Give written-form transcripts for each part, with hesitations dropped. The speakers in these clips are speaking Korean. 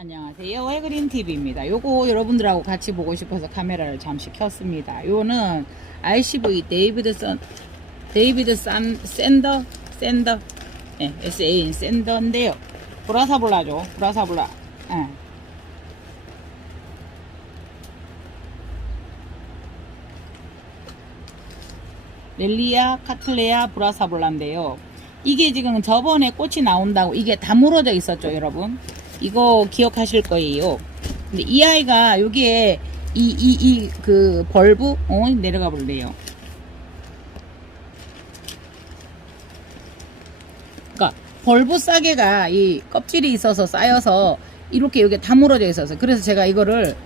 안녕하세요. 에그린TV입니다. 요거 여러분들하고 같이 보고 싶어서 카메라를 잠시 켰습니다. 요거는 RCV 데이비드 샌더, 예, SAN 샌더인데요. 브라사블라죠. 브라사블라. 예. 렐리아 카틀레아 브라사블라인데요. 이게 지금 저번에 꽃이 나온다고 이게 다 물어져 있었죠, 여러분. 이거 기억하실 거예요. 근데 이 아이가 여기에 그 벌브 내려가 볼래요. 그러니까 벌브 싸개가 이 껍질이 있어서 쌓여서 이렇게 여기 다 물어져 있어서 그래서 제가 이거를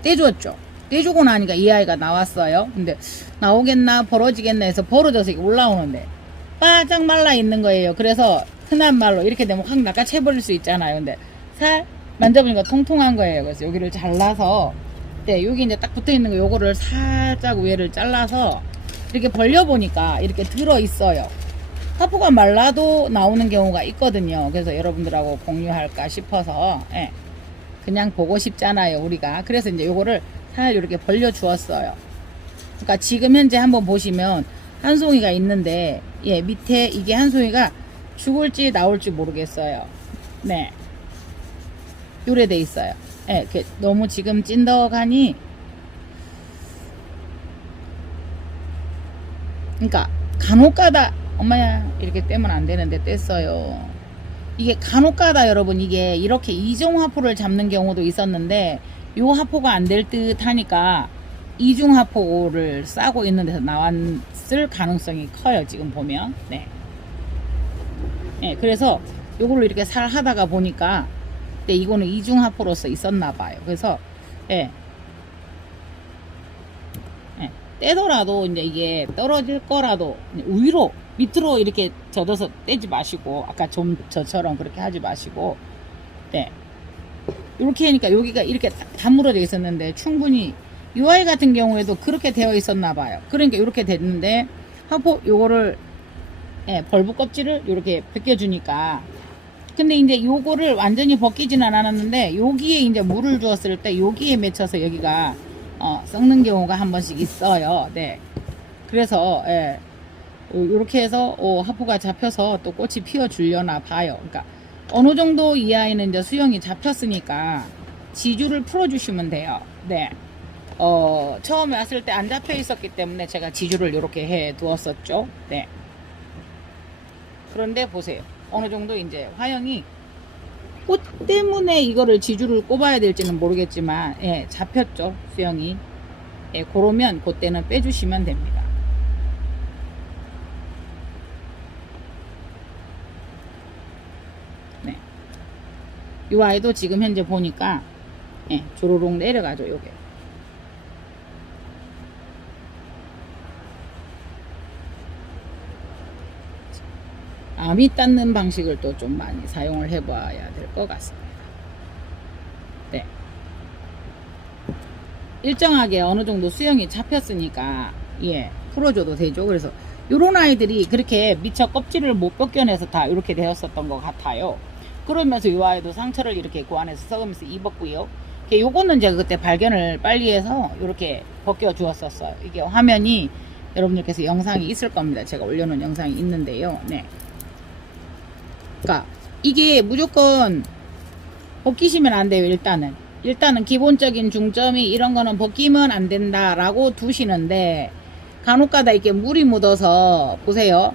떼줬죠. 떼주고 나니까 이 아이가 나왔어요. 근데 나오겠나 벌어지겠나 해서 벌어져서 올라오는데 바짝 말라 있는 거예요. 그래서 흔한 말로 이렇게 되면 확 낚아채버릴 수 있잖아요. 근데 살 만져보니까 통통한 거예요. 그래서 여기를 잘라서 여기 이제 딱 붙어 있는 거 요거를 살짝 위를 잘라서 이렇게 벌려보니까 이렇게 들어 있어요. 화포가 말라도 나오는 경우가 있거든요. 그래서 여러분들하고 공유할까 싶어서 그냥 보고 싶잖아요, 우리가. 그래서 이제 요거를 살 이렇게 벌려 주었어요. 그러니까 지금 현재 한번 보시면 한 송이가 있는데 밑에 이게 한 송이가 죽을지 나올지 모르겠어요. 네. 요래 돼 있어요. 너무 지금 찐덕하니 그러니까 간혹가다 엄마야 이렇게 떼면 안 되는데 뗐어요. 이게 간혹가다 여러분 이게 이렇게 이중 화포를 잡는 경우도 있었는데 요 화포가 안 될 듯 하니까 이중 화포를 싸고 있는 데서 나왔을 가능성이 커요. 지금 보면 그래서 요걸로 이렇게 살 하다가 보니까 이거는 이중 화포로서 있었나 봐요. 그래서 떼더라도 이제 이게 떨어질 거라도 위로 밑으로 이렇게 젖어서 떼지 마시고 아까 좀 저처럼 그렇게 하지 마시고 이렇게 하니까 여기가 이렇게 다 물어져 있었는데 충분히 이 아이 같은 경우에도 그렇게 되어 있었나 봐요. 그러니까 이렇게 됐는데 화포 요거를 벌브 껍질을 이렇게 벗겨주니까 근데 이제 요거를 완전히 벗기지는 않았는데 여기에 이제 물을 주었을 때 여기에 맺혀서 여기가 썩는 경우가 한 번씩 있어요. 그래서 이렇게 해서 화포가 잡혀서 또 꽃이 피워 주려나 봐요. 그러니까 어느 정도 이 아이는 이제 수영이 잡혔으니까 지주를 풀어 주시면 돼요. 처음에 왔을 때 안 잡혀 있었기 때문에 제가 지주를 이렇게 해 두었었죠. 그런데 보세요. 어느 정도 이제 화형이 꽃 때문에 이거를 지주를 꼽아야 될지는 모르겠지만 잡혔죠, 수영이. 그러면 그때는 빼주시면 됩니다. 이 아이도 지금 현재 보니까 조로록 내려가죠. 요게 암이 닿는 방식을 또 좀 많이 사용을 해봐야 될 것 같습니다. 일정하게 어느 정도 수영이 잡혔으니까 풀어줘도 되죠. 그래서 요런 아이들이 그렇게 미처 껍질을 못 벗겨내서 다 이렇게 되었었던 것 같아요. 그러면서 이 아이도 상처를 이렇게 그 안에서 썩으면서 입었고요. 요거는 제가 그때 발견을 빨리 해서 이렇게 벗겨 주었었어요. 이게 화면이 여러분들께서 영상이 있을 겁니다. 제가 올려놓은 영상이 있는데요. 그러니까 이게 무조건 벗기시면 안 돼요. 일단은 기본적인 중점이 이런 거는 벗기면 안 된다라고 두시는데 간혹가다 이렇게 물이 묻어서 보세요.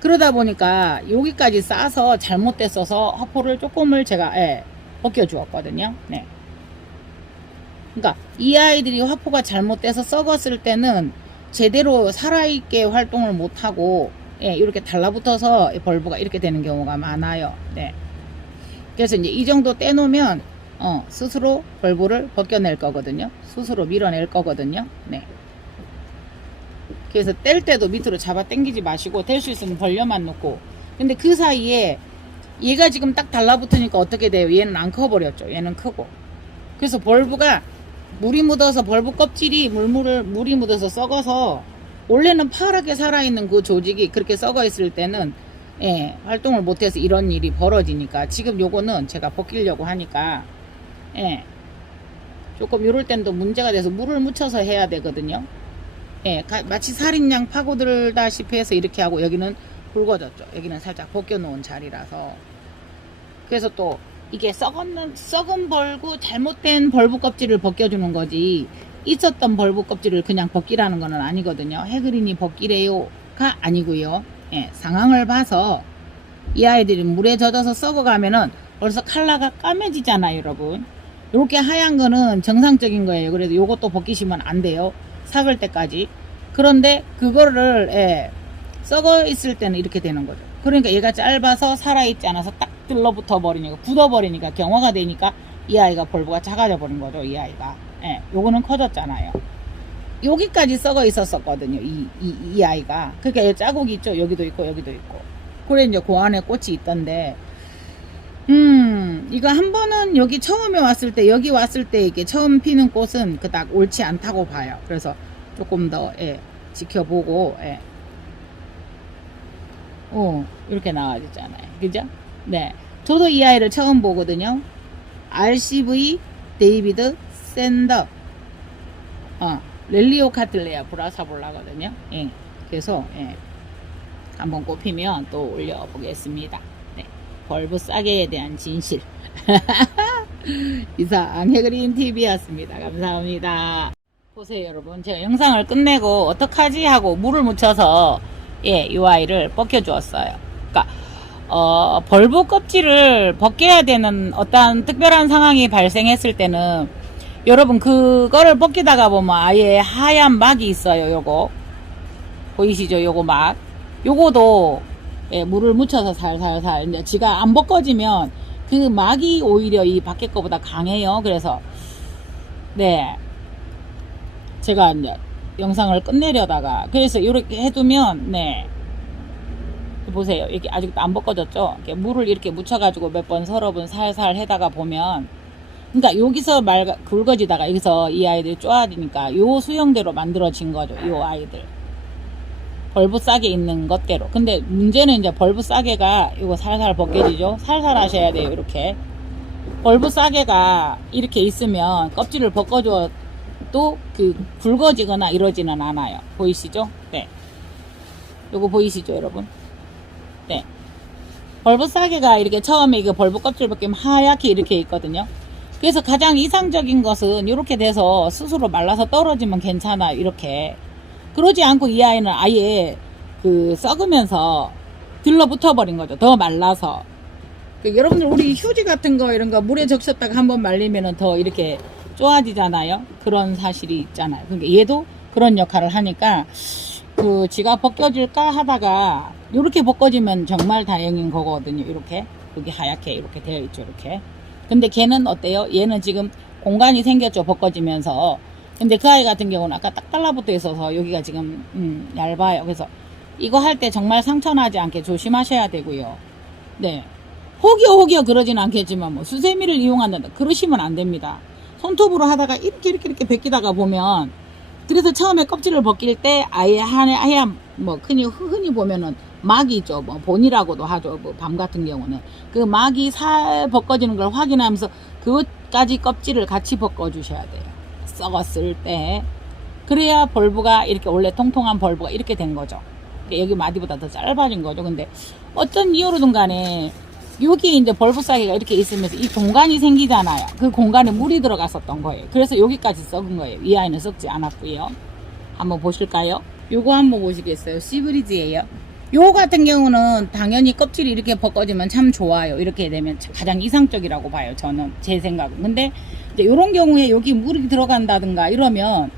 그러다 보니까 여기까지 싸서 잘못됐어서 화포를 조금을 제가 벗겨 주었거든요. 그러니까 이 아이들이 화포가 잘못돼서 썩었을 때는 제대로 살아있게 활동을 못하고 이렇게 달라붙어서 벌브가 이렇게 되는 경우가 많아요. 그래서 이제 이 정도 떼놓으면 스스로 벌브를 벗겨낼 거거든요. 스스로 밀어낼 거거든요. 그래서 뗄 때도 밑으로 잡아 당기지 마시고 될 수 있으면 벌려만 놓고 근데 그 사이에 얘가 지금 딱 달라붙으니까 어떻게 돼요? 얘는 안 커버렸죠. 얘는 크고 그래서 벌브가 물이 묻어서 벌브 껍질이 물이 묻어서 썩어서 원래는 파랗게 살아있는 그 조직이 그렇게 썩어 있을 때는 예, 활동을 못해서 이런 일이 벌어지니까 지금 요거는 제가 벗기려고 하니까 예, 조금 요럴 땐도 문제가 돼서 물을 묻혀서 해야 되거든요. 예, 마치 살인양 파고들다시피 해서 이렇게 하고 여기는 굵어졌죠. 여기는 살짝 벗겨놓은 자리라서. 그래서 또 이게 썩은 벌구, 잘못된 벌브 껍질을 벗겨주는 거지 있었던 벌브 껍질을 그냥 벗기라는 거는 아니거든요. 해그린이 벗기래요가 아니고요. 예, 상황을 봐서 이 아이들이 물에 젖어서 썩어가면은 벌써 컬러가 까매지잖아요, 여러분. 이렇게 하얀 거는 정상적인 거예요. 그래도 요것도 벗기시면 안 돼요. 삭을 때까지. 그런데 그거를 예, 썩어 있을 때는 이렇게 되는 거죠. 그러니까 얘가 짧아서 살아있지 않아서 딱 들러붙어 버리니까 굳어버리니까 경화가 되니까 이 아이가 벌브가 작아져 버린 거죠. 이 아이가. 예, 요거는 커졌잖아요. 여기까지 썩어 있었거든요. 이 아이가. 그러니까 자국이 있죠. 여기도 있고 여기도 있고. 그래 이제 그 안에 꽃이 있던데 이거 한 번은 여기 처음에 왔을 때 여기 왔을 때 이게 처음 피는 꽃은 그닥 옳지 않다고 봐요. 그래서 조금 더 예, 지켜보고 예. 이렇게 나와졌잖아요. 그죠? 네. 저도 이 아이를 처음 보거든요. RCV 데이비드 샌더 렐리오 카틀레아 브라사볼라거든요. 예. 그래서 예. 한번 꼽히면 또 올려보겠습니다. 네. 벌브 싸게에 대한 진실. 이상 해그린 TV였습니다. 감사합니다. 보세요 여러분. 제가 영상을 끝내고 어떡하지 하고 물을 묻혀서 예, 이 아이를 벗겨 주었어요. 그러니까 벌브 껍질을 벗겨야 되는 어떤 특별한 상황이 발생했을 때는 여러분 그거를 벗기다가 보면 아예 하얀 막이 있어요. 요거 보이시죠? 요거 막 요거도 예, 물을 묻혀서 살살살 이제 지가 안 벗겨지면 그 막이 오히려 이 밖에 거보다 강해요. 그래서 네 제가 이제 영상을 끝내려다가 그래서 이렇게 해두면 네 보세요. 이렇게 아직도 안 벗겨졌죠. 이렇게 물을 이렇게 묻혀가지고 몇 번 서너 번 살살 해다가 보면 그러니까 여기서 굵어지다가 여기서 이 아이들이 쪼아지니까 요 수형대로 만들어진 거죠. 요 아이들 벌브 싸게 있는 것대로. 근데 문제는 이제 벌브 싸게가 이거 살살 벗겨지죠. 살살 하셔야 돼요. 이렇게 벌브 싸게가 이렇게 있으면 껍질을 벗겨줘 또 그 굵어지거나 이러지는 않아요. 보이시죠? 네. 요거 보이시죠, 여러분? 네. 벌브 싸개가 이렇게 처음에 이거 벌브 껍질 벗기면 하얗게 이렇게 있거든요. 그래서 가장 이상적인 것은 이렇게 돼서 스스로 말라서 떨어지면 괜찮아. 이렇게. 그러지 않고 이 아이는 아예 그 썩으면서 들러붙어 버린 거죠. 더 말라서. 여러분들 우리 휴지 같은 거 이런 거 물에 적셨다가 한번 말리면은 더 이렇게 쪼아지잖아요. 그런 사실이 있잖아요. 그러니까 얘도 그런 역할을 하니까 그 지가 벗겨질까 하다가 이렇게 벗겨지면 정말 다행인 거거든요. 이렇게 여기 하얗게 이렇게 되어 있죠. 이렇게. 근데 걔는 어때요? 얘는 지금 공간이 생겼죠. 벗겨지면서. 근데 그 아이 같은 경우는 아까 딱 달라붙어 있어서 여기가 지금 얇아요. 그래서 이거 할 때 정말 상처나지 않게 조심하셔야 되고요. 네. 혹여 그러진 않겠지만 뭐 수세미를 이용한다 그러시면 안 됩니다. 손톱으로 하다가 이렇게 벗기다가 보면 그래서 처음에 껍질을 벗길 때 아예 하얀 뭐 흔히 보면은 막이 있죠. 뭐 본이라고도 하죠. 뭐 밤 같은 경우는 그 막이 살 벗겨지는 걸 확인하면서 그것까지 껍질을 같이 벗겨 주셔야 돼요. 썩었을 때 그래야 벌브가 이렇게 원래 통통한 벌브가 이렇게 된 거죠. 여기 마디보다 더 짧아진 거죠. 근데 어떤 이유로든 간에 여기 이제 벌브 싸개가 이렇게 있으면서 이 공간이 생기잖아요. 그 공간에 물이 들어갔었던 거예요. 그래서 여기까지 썩은 거예요. 이 아이는 썩지 않았고요. 한번 보실까요? 요거 한번 보시겠어요? 시브리즈예요. 요거 같은 경우는 당연히 껍질이 이렇게 벗겨지면 참 좋아요. 이렇게 되면 가장 이상적이라고 봐요. 저는 제 생각은. 근데 이제 요런 경우에 여기 물이 들어간다든가 이러면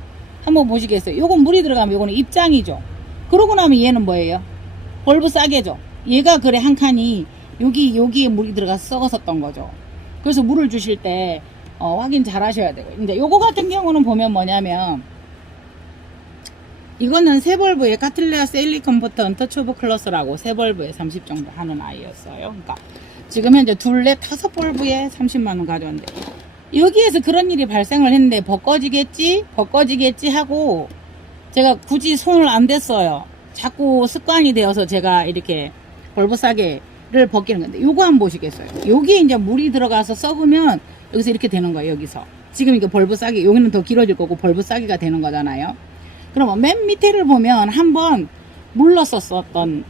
한번 보시겠어요? 요건 물이 들어가면 요거는 입장이죠. 그러고 나면 얘는 뭐예요? 벌브 싸개죠. 얘가 그래 한 칸이 여기에 물이 들어가서 썩었었던 거죠. 그래서 물을 주실 때 확인 잘 하셔야 되고. 근데 요거 같은 경우는 보면 뭐냐면 이거는 세 벌브에 카틀레아 세일리 컴포터 언터치 오브 클러스라고 세 벌브에 30 정도 하는 아이였어요. 그러니까 지금 현재 둘, 넷, 다섯 벌브에 30만원 가져왔는데 여기에서 그런 일이 발생을 했는데 벗겨지겠지 하고 제가 굳이 손을 안 댔어요. 자꾸 습관이 되어서 제가 이렇게 벌브싸개를 벗기는 건데 요거 한번 보시겠어요. 여기에 이제 물이 들어가서 썩으면 여기서 이렇게 되는 거예요. 여기서 지금 이게 벌브싸개, 여기는 더 길어질 거고 벌브싸개가 되는 거잖아요. 그러면 맨 밑에를 보면 한번 물렀었던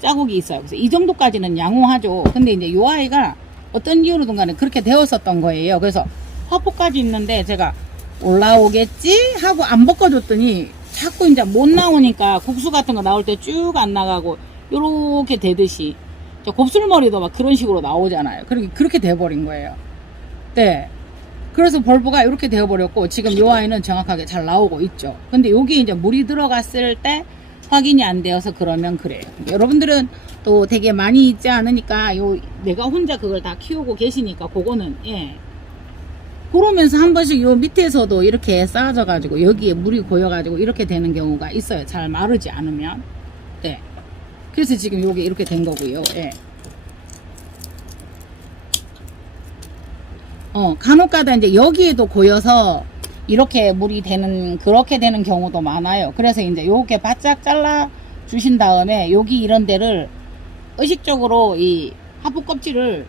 자국이 있어요. 그래서 이 정도까지는 양호하죠. 근데 이제 요 아이가 어떤 이유로든 간에 그렇게 되었었던 거예요. 그래서 화포까지 있는데 제가 올라오겠지 하고 안 벗겨줬더니 자꾸 이제 못 나오니까 국수 같은 거 나올 때 쭉 안 나가고 요렇게 되듯이 곱슬머리도 막 그런 식으로 나오잖아요. 그렇게 돼버린 거예요. 네. 그래서 벌브가 이렇게 되어버렸고 지금 요 아이는 정확하게 잘 나오고 있죠. 근데 여기 이제 물이 들어갔을 때 확인이 안 되어서 그러면 그래요. 여러분들은 또 되게 많이 있지 않으니까 내가 혼자 그걸 다 키우고 계시니까 그거는 그러면서 한 번씩 요 밑에서도 이렇게 쌓아져 가지고 여기에 물이 고여 가지고 이렇게 되는 경우가 있어요. 잘 마르지 않으면. 네. 그래서 지금 요게 이렇게 된 거고요. 예. 간혹가다 이제 여기에도 고여서 이렇게 물이 되는, 그렇게 되는 경우도 많아요. 그래서 이제 요렇게 바짝 잘라 주신 다음에 여기 이런 데를 의식적으로 이 하프 껍질을,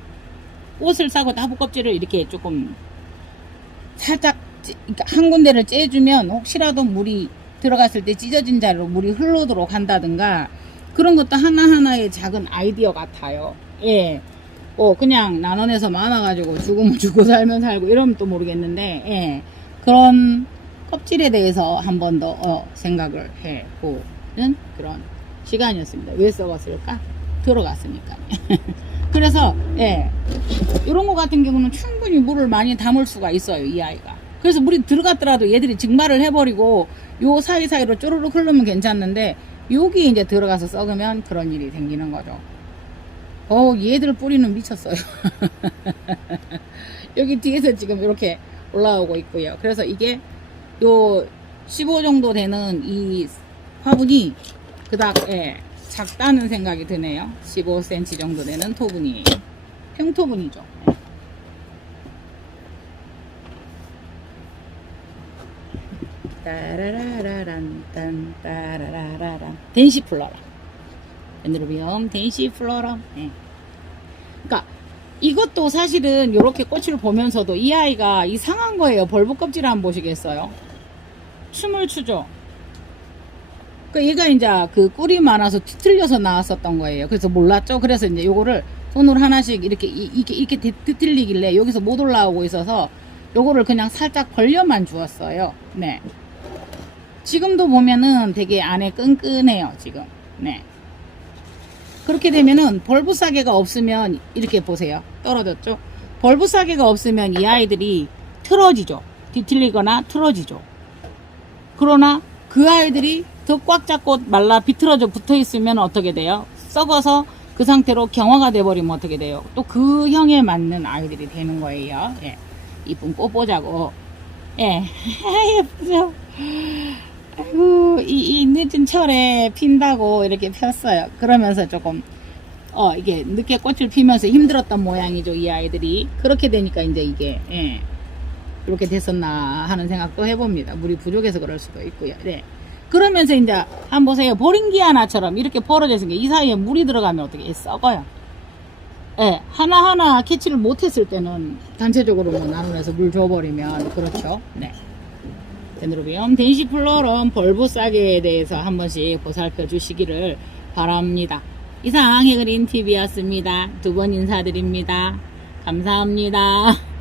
옷을 싸고 하프 껍질을 이렇게 조금 살짝 그러니까 한 군데를 째주면 혹시라도 물이 들어갔을 때 찢어진 자리로 물이 흘러도록 한다든가 그런 것도 하나하나의 작은 아이디어 같아요. 예. 그냥 나눠내서 많아가지고 죽으면 죽고 살면 살고 이러면 또 모르겠는데, 예. 그런 껍질에 대해서 한 번 더 생각을 해보는 그런 시간이었습니다. 왜 썩었을까? 들어갔으니까. 그래서 이런 거 같은 경우는 충분히 물을 많이 담을 수가 있어요. 이 아이가. 그래서 물이 들어갔더라도 얘들이 증발을 해버리고 요 사이사이로 쪼르륵 흐르면 괜찮는데 여기 이제 들어가서 썩으면 그런 일이 생기는 거죠. 얘들 뿌리는 미쳤어요. 여기 뒤에서 지금 이렇게 올라오고 있고요. 그래서 이게 요 15 정도 되는 이 화분이 그닥 작다는 생각이 드네요. 15cm 정도 되는 토분이 평토분이죠. 따라라라란 딴 따라라라란 덴시플러라, 데նդ로비움 덴시플러라. 그러니까 이것도 사실은 이렇게 꽃을 보면서도 이 아이가 이상한 거예요. 벌브 껍질 한번 보시겠어요? 춤을 추죠. 얘가 이제 그 꿀이 많아서 뒤틀려서 나왔었던 거예요. 그래서 몰랐죠. 그래서 이제 요거를 손으로 하나씩 이렇게 뒤틀리길래 여기서 못 올라오고 있어서 요거를 그냥 살짝 벌려만 주었어요. 네. 지금도 보면은 되게 안에 끈끈해요. 지금. 네. 그렇게 되면은 벌브 싸개가 없으면 이렇게 보세요. 떨어졌죠. 벌브 싸개가 없으면 이 아이들이 틀어지죠. 뒤틀리거나 틀어지죠. 그러나 그 아이들이 더 꽉 잡고 말라 비틀어져 붙어 있으면 어떻게 돼요? 썩어서 그 상태로 경화가 돼 버리면 어떻게 돼요? 또 그 형에 맞는 아이들이 되는 거예요. 이쁜 꽃 보자고. 예쁘죠? 아이고, 이 늦은 철에 핀다고 이렇게 폈어요. 그러면서 조금 이게 늦게 꽃을 피면서 힘들었던 모양이죠. 이 아이들이. 그렇게 되니까 이제 이게 이렇게 됐었나 하는 생각도 해봅니다. 물이 부족해서 그럴 수도 있고요. 네. 그러면서 이제 한번 보세요. 보링기 하나처럼 이렇게 벌어져 있는 게 이 사이에 물이 들어가면 어떻게 썩어요. 하나하나 캐치를 못했을 때는 단체적으로 뭐 나눠내서 물 줘버리면 그렇죠. 네. 데նդ로비움 덴시플러럼 벌브 싸개에 대해서 한 번씩 보살펴 주시기를 바랍니다. 이상 해그린TV였습니다. 두 번 인사드립니다. 감사합니다.